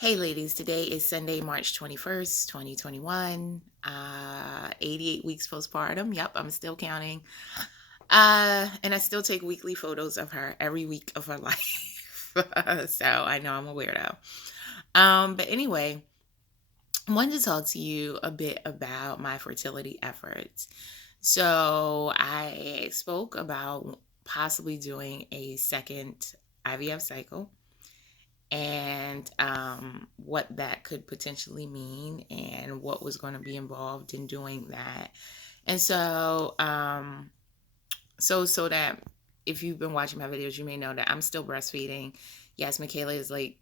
Hey ladies, today is Sunday, March 21st, 2021. 88 weeks postpartum. Yep, I'm still counting. And I still take weekly photos of her every week of her life. So I know I'm a weirdo. But anyway, I wanted to talk to you a bit about my fertility efforts. So I spoke about possibly doing a second IVF cycle and what that could potentially mean and what was going to be involved in doing that. And so that if you've been watching my videos, you may know that I'm still breastfeeding. Yes, Michaela is like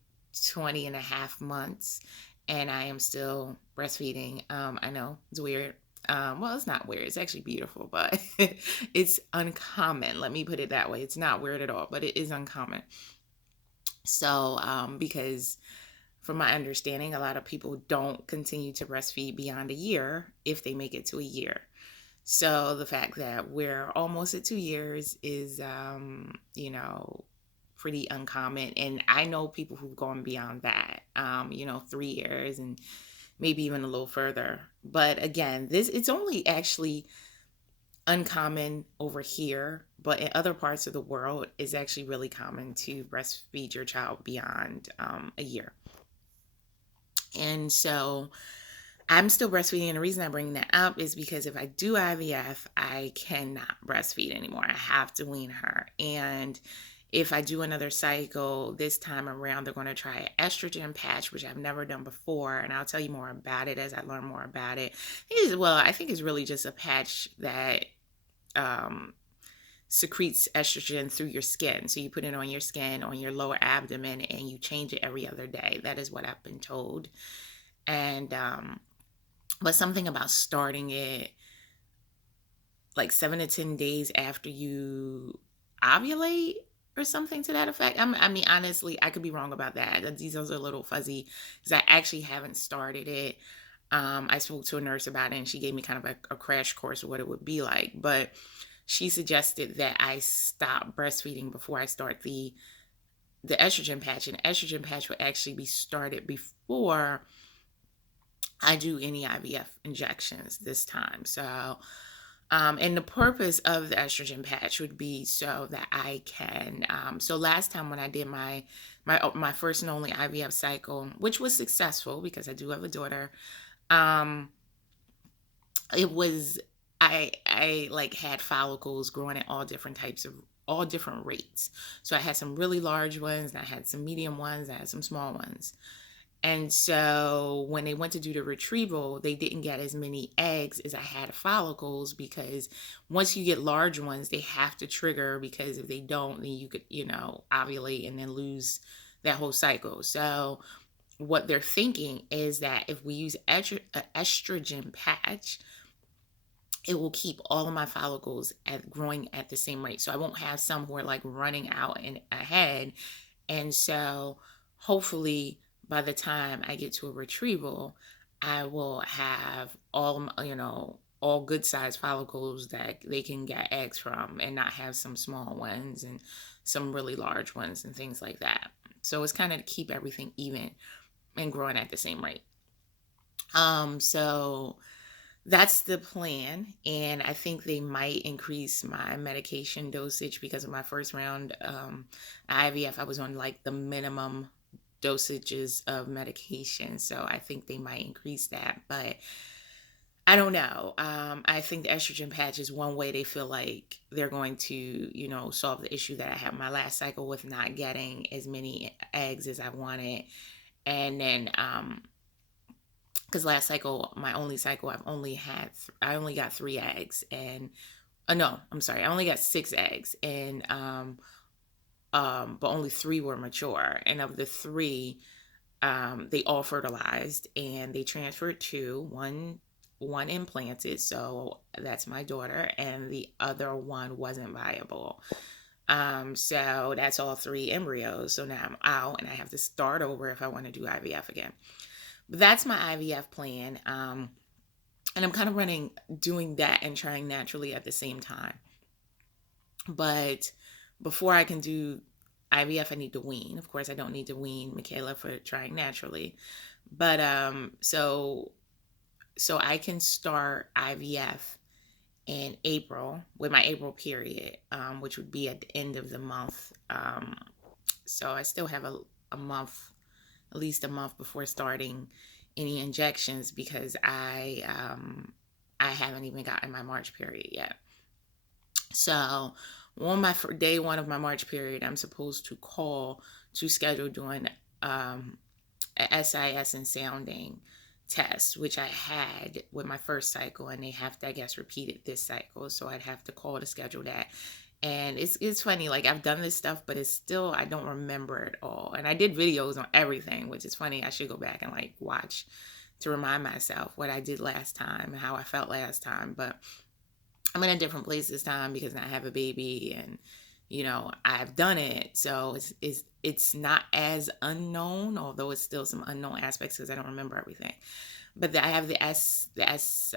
20 and a half months and I am still breastfeeding. I know it's weird. Well, it's not weird. It's actually beautiful, but it's uncommon. Let me put it that way. It's not weird at all, but it is uncommon. So, because from my understanding, a lot of people don't continue to breastfeed beyond a year if they make it to a year. So the fact that we're almost at 2 years is, pretty uncommon. And I know people who've gone beyond that, 3 years and maybe even a little further. But again, it's only actually uncommon over here, but in other parts of the world, it's actually really common to breastfeed your child beyond a year. And so I'm still breastfeeding. And the reason I bring that up is because if I do IVF, I cannot breastfeed anymore. I have to wean her. And if I do another cycle this time around, they're going to try an estrogen patch, which I've never done before. And I'll tell you more about it as I learn more about it. I think it's really just a patch that um, secretes estrogen through your skin. So you put it on your skin, on your lower abdomen, and you change it every other day. That is what I've been told. And but something about starting it like 7 to 10 days after you ovulate or something to that effect. I mean, honestly, I could be wrong about that. The details are a little fuzzy because I actually haven't started it. I spoke to a nurse about it and she gave me kind of a crash course of what it would be like. But she suggested that I stop breastfeeding before I start the estrogen patch. And estrogen patch would actually be started before I do any IVF injections this time. So, and the purpose of the estrogen patch would be so that I can. So last time when I did my first and only IVF cycle, which was successful because I do have a daughter, um, it was I like had follicles growing at all different rates. So I had some really large ones, and I had some medium ones, I had some small ones. And so when they went to do the retrieval, they didn't get as many eggs as I had follicles because once you get large ones, they have to trigger because if they don't, then you could, ovulate and then lose that whole cycle. So what they're thinking is that if we use estrogen patch, it will keep all of my follicles growing at the same rate. So I won't have some who are like running out and ahead. And so hopefully by the time I get to a retrieval, I will have all good sized follicles that they can get eggs from and not have some small ones and some really large ones and things like that. So it's kind of to keep everything even and growing at the same rate. So that's the plan. And I think they might increase my medication dosage because of my first round IVF. I was on like the minimum dosages of medication. So I think they might increase that. But I don't know. I think the estrogen patch is one way they feel like they're going to, solve the issue that I had my last cycle with not getting as many eggs as I wanted. And then because last cycle, my only cycle, I only got 3 eggs, and no, I'm sorry, I only got 6 eggs, and but only 3 were mature, and of the 3, they all fertilized, and they transferred 2, one implanted, so that's my daughter, and the other one wasn't viable. So that's all 3 embryos. So now I'm out, and I have to start over if I want to do IVF again. But that's my IVF plan. And I'm kind of doing that and trying naturally at the same time. But before I can do IVF, I need to wean. Of course, I don't need to wean Michaela for trying naturally. But so I can start IVF in April with my April period, which would be at the end of the month. So I still have a month, at least a month before starting any injections because I haven't even gotten my March period yet. So on my day one of my March period, I'm supposed to call to schedule doing a SIS and sounding test, which I had with my first cycle, and they have to, I guess, repeat it this cycle. So I'd have to call to schedule that. And it's funny, like I've done this stuff, but it's still I don't remember it all. And I did videos on everything, which is funny. I should go back and like watch to remind myself what I did last time and how I felt last time. But I'm in a different place this time because I have a baby and I've done it, so it's not as unknown, although it's still some unknown aspects because I don't remember everything. But I have the SIS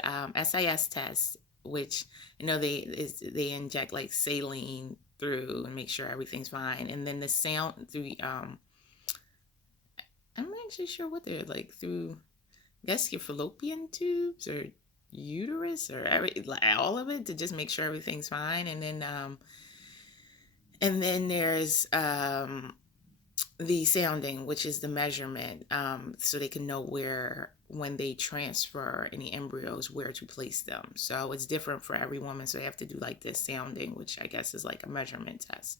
test, which they inject like saline through and make sure everything's fine, and then the sound through I'm not actually sure what they're like through. I guess your fallopian tubes or uterus or all of it to just make sure everything's fine, and then there's the sounding, which is the measurement, so they can know where, when they transfer any embryos, where to place them. So it's different for every woman. So they have to do like this sounding, which I guess is like a measurement test.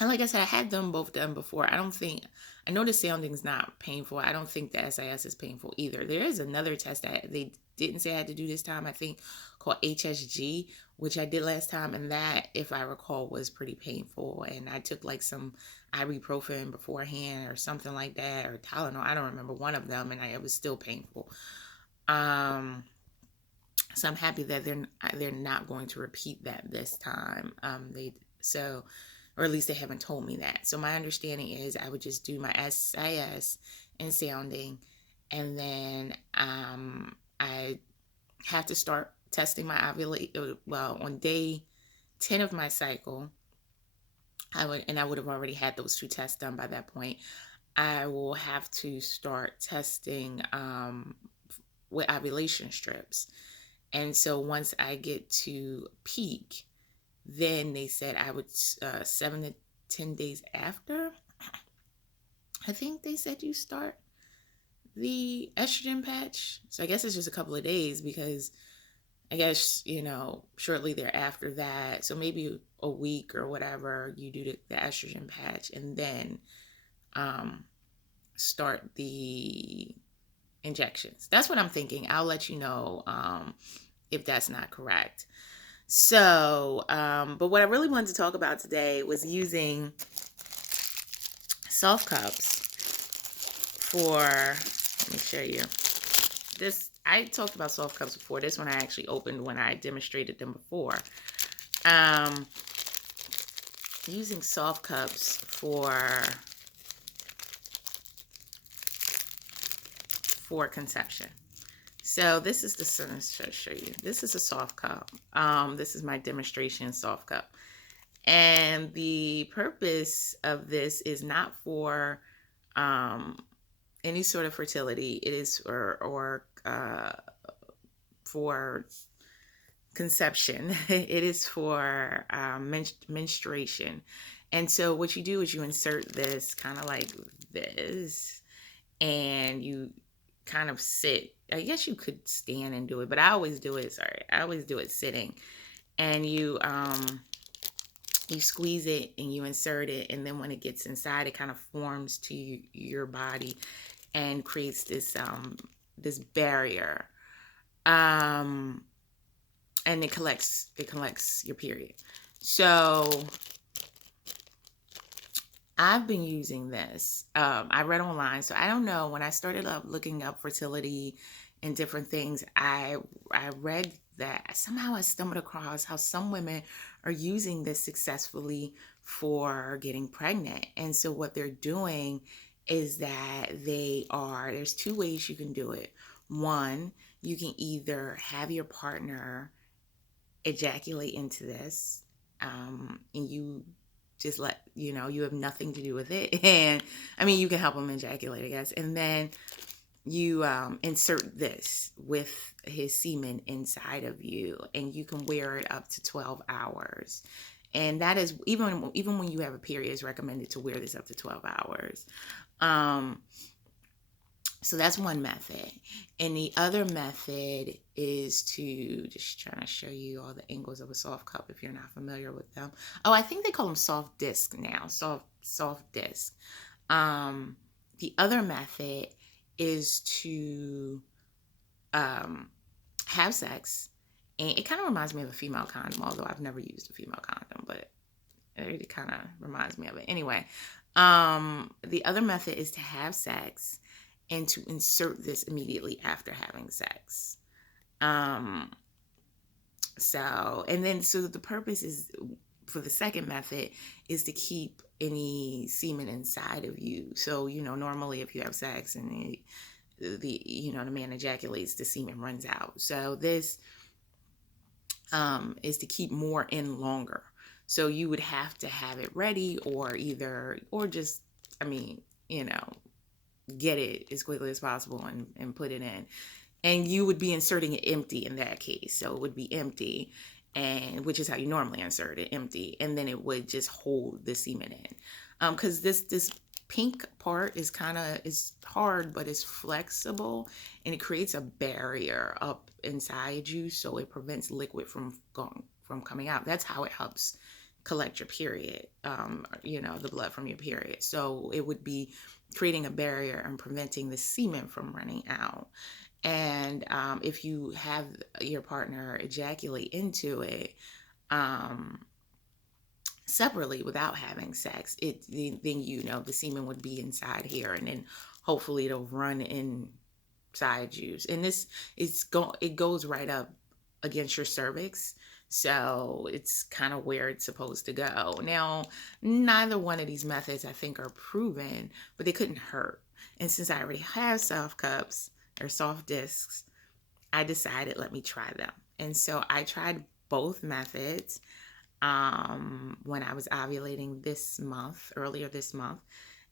And like I said, I had them both done before. I know the sounding is not painful. I don't think the SIS is painful either. There is another test that they didn't say I had to do this time, I think, called HSG, which I did last time. And that, if I recall, was pretty painful. And I took like some ibuprofen beforehand or something like that, or Tylenol. I don't remember, one of them. And it was still painful. So I'm happy that they're not going to repeat that this time. Or at least they haven't told me that. So my understanding is I would just do my SIS and sounding, and then I have to start testing my ovulation. Well, on day 10 of my cycle, I would have already had those 2 tests done by that point. I will have to start testing with ovulation strips. And so once I get to peak, then they said I would 7 to 10 days after, I think they said you start the estrogen patch. So I guess it's just a couple of days because I guess, shortly thereafter that, so maybe a week or whatever, you do the estrogen patch and then start the injections. That's what I'm thinking. I'll let you know if that's not correct. So, but what I really wanted to talk about today was using soft cups for, let me show you this. I talked about soft cups before. This one I actually opened when I demonstrated them before. Using soft cups for conception. So this is the, show you. This is a soft cup. This is my demonstration soft cup. And the purpose of this is not for any sort of fertility. It is for conception. It is for menstruation. And so what you do is you insert this kind of like this, and you kind of sit. I guess you could stand and do it, but I always do it sitting. And you squeeze it and you insert it, and then when it gets inside, it kind of forms to your body and creates this barrier. And it collects your period. So I've been using this. I read online, so I don't know. When I started looking up fertility and different things, I read that somehow I stumbled across how some women are using this successfully for getting pregnant. And so what they're doing is that there's 2 ways you can do it. One, you can either have your partner ejaculate into this, and you just let, you have nothing to do with it. And I mean, you can help him ejaculate, I guess. And then you insert this with his semen inside of you, and you can wear it up to 12 hours. And that is, even when you have a period, it's recommended to wear this up to 12 hours. Um, so that's one method. And the other method is to, just trying to show you all the angles of a soft cup if you're not familiar with them. Oh, I think they call them soft disc now. Soft disc. The other method is to have sex. And it kind of reminds me of a female condom, although I've never used a female condom, but it kind of reminds me of it. Anyway, the other method is to have sex and to insert this immediately after having sex. So the purpose is, for the second method, is to keep any semen inside of you. So, normally if you have sex and the man ejaculates, the semen runs out. So this is to keep more in longer. So you would have to have it ready, or just, get it as quickly as possible and put it in. And you would be inserting it empty in that case. So it would be empty, and which is how you normally insert it, empty. And then it would just hold the semen in. Because this pink part is hard, but it's flexible, and it creates a barrier up inside you, so it prevents liquid from coming out. That's how it helps collect your period, the blood from your period. So it would be creating a barrier and preventing the semen from running out. And if you have your partner ejaculate into it separately without having sex, then the semen would be inside here, and then hopefully it'll run inside you. And it goes right up against your cervix. So it's kind of where it's supposed to go. Now, neither one of these methods I think are proven, but they couldn't hurt. And since I already have soft cups or soft discs, I decided, let me try them. And so I tried both methods when I was ovulating earlier this month.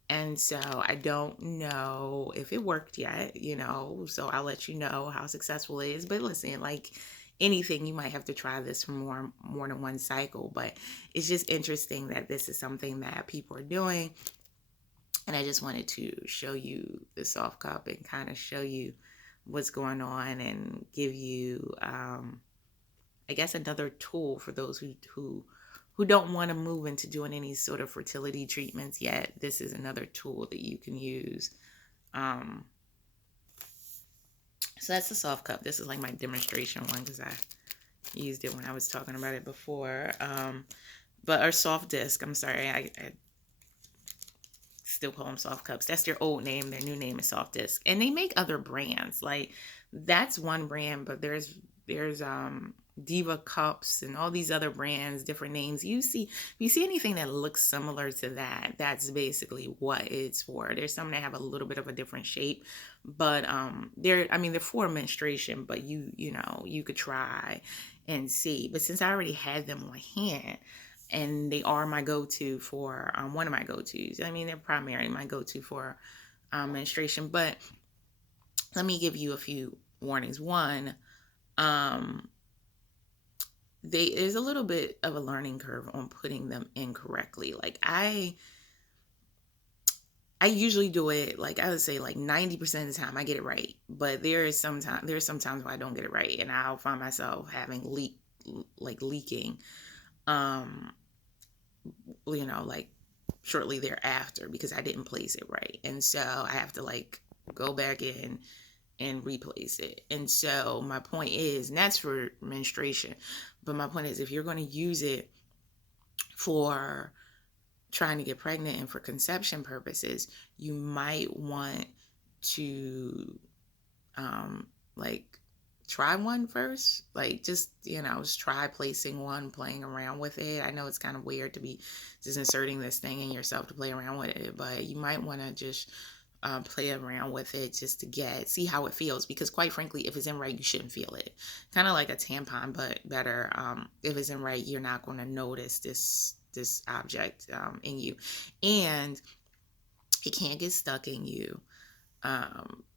And so I don't know if it worked yet, so I'll let you know how successful it is. But listen, like anything, you might have to try this for more than one cycle. But it's just interesting that this is something that people are doing. And I just wanted to show you the soft cup and kind of show you what's going on, and give you, I guess, another tool for those who don't want to move into doing any sort of fertility treatments yet. This is another tool that you can use. So that's the soft cup. This is like my demonstration one, because I used it when I was talking about it before. But our soft disc, I'm sorry, I still call them soft cups. That's their old name. Their new name is soft disc. And they make other brands. Like, that's one brand, but there's Diva cups and all these other brands, different names. If you see anything that looks similar to that, that's basically what it's for. There's some that have a little bit of a different shape, but they're for menstruation, but you could try and see. But since I already had them on hand, and they are my go-to for one of my go-tos. They're primarily my go-to for menstruation. But let me give you a few warnings. One, there's a little bit of a learning curve on putting them in correctly. Like I usually do it, like I would say, like 90% of the time I get it right. But there's some times where I don't get it right, and I'll find myself having leaking. Like shortly thereafter, because I didn't place it right. And so I have to go back in and replace it. And so my point is, and that's for menstruation, but my point is, if you're going to use it for trying to get pregnant and for conception purposes, you might want to try one first. Just try placing one, playing around with it. I know it's kind of weird to be just inserting this thing in yourself to play around with it, but you might want to just play around with it just to see how it feels, because quite frankly, if it's in right, you shouldn't feel it. Kind of like a tampon, but better. If it's in right, you're not going to notice this object in you, and it can't get stuck in you.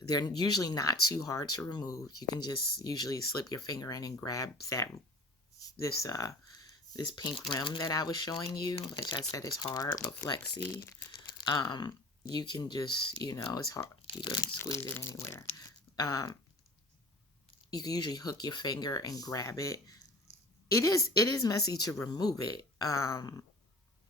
They're usually not too hard to remove. You can just usually slip your finger in and grab this this pink rim that I was showing you, which I said is hard but flexy. You can just, it's hard. You can squeeze it anywhere. You can usually hook your finger and grab it. It is messy to remove it.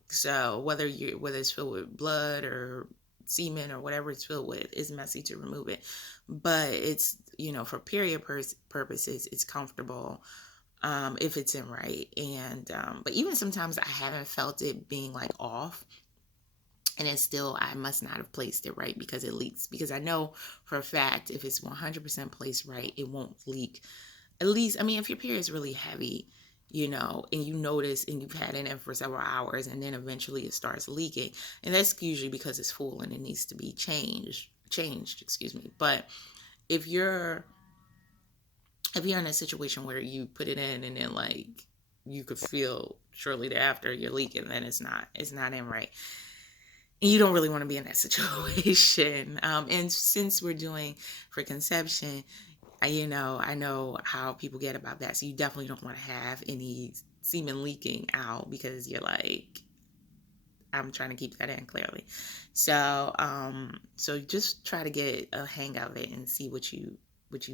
So whether it's filled with blood or semen or whatever it's filled with, it's messy to remove it. But it's, for period purposes, it's comfortable. If it's in right. And but even sometimes I haven't felt it being like off, and it's still, I must not have placed it right because it leaks. Because I know for a fact if it's 100% placed right, it won't leak. At least, I mean, if your period is really heavy, and you notice and you've had it in for several hours, and then eventually it starts leaking, and that's usually because it's full and it needs to be changed, excuse me. But if you're in a situation where you put it in and then like you could feel shortly thereafter you're leaking, then it's not in right. And you don't really want to be in that situation. And since we're doing for conception, I know how people get about that. So you definitely don't want to have any semen leaking out, because you're like, I'm trying to keep that in clearly. So just try to get a hang of it and see what you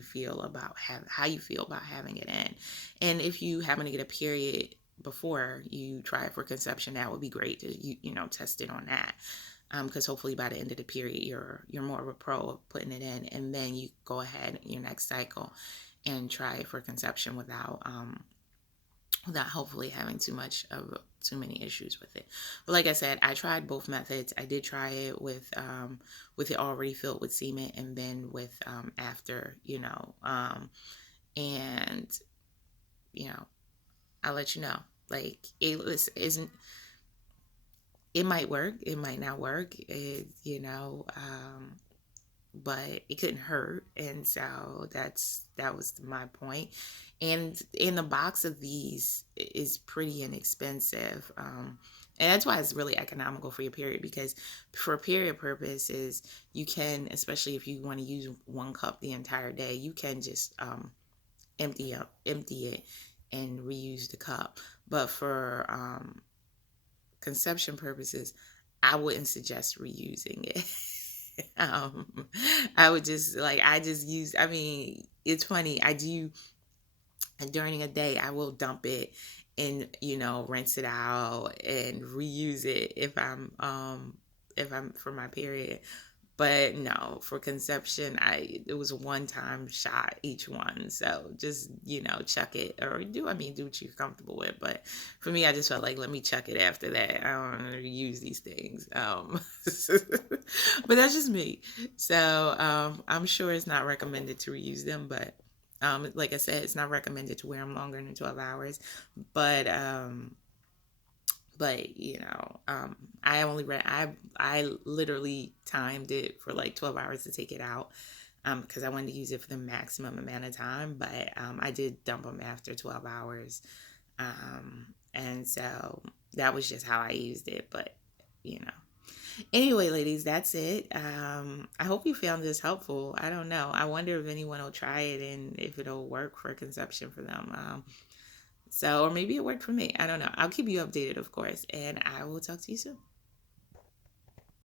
feel about how you feel about having it in. And if you happen to get a period before you try it for conception, that would be great to test it on that. Because hopefully by the end of the period you're more of a pro of putting it in, and then you go ahead your next cycle and try it for conception without hopefully having too many issues with it. But like I said, I tried both methods. I did try it with it already filled with semen, and then with after, and I'll let you know. Like, it might work, it might not work, but it couldn't hurt. And so that was my point. And in the box of these is pretty inexpensive. And that's why it's really economical for your period, because for period purposes, you can, especially if you want to use 1 cup the entire day, you can just empty it and reuse the cup. But for conception purposes, I wouldn't suggest reusing it. I would just use, I mean, it's funny, I do, during a day I will dump it and rinse it out and reuse it if I'm for my period. But no, for conception, it was a one-time shot each one. So just, chuck it, or do what you're comfortable with. But for me, I just felt like, let me chuck it after that. I don't want to use these things. But that's just me. So I'm sure it's not recommended to reuse them, but like I said, it's not recommended to wear them longer than 12 hours. But I literally timed it for like 12 hours to take it out, because I wanted to use it for the maximum amount of time. But I did dump them after 12 hours. And so that was just how I used it. But, anyway, ladies, that's it. I hope you found this helpful. I don't know. I wonder if anyone will try it and if it'll work for conception for them. Or maybe it worked for me. I don't know. I'll keep you updated, of course, and I will talk to you soon.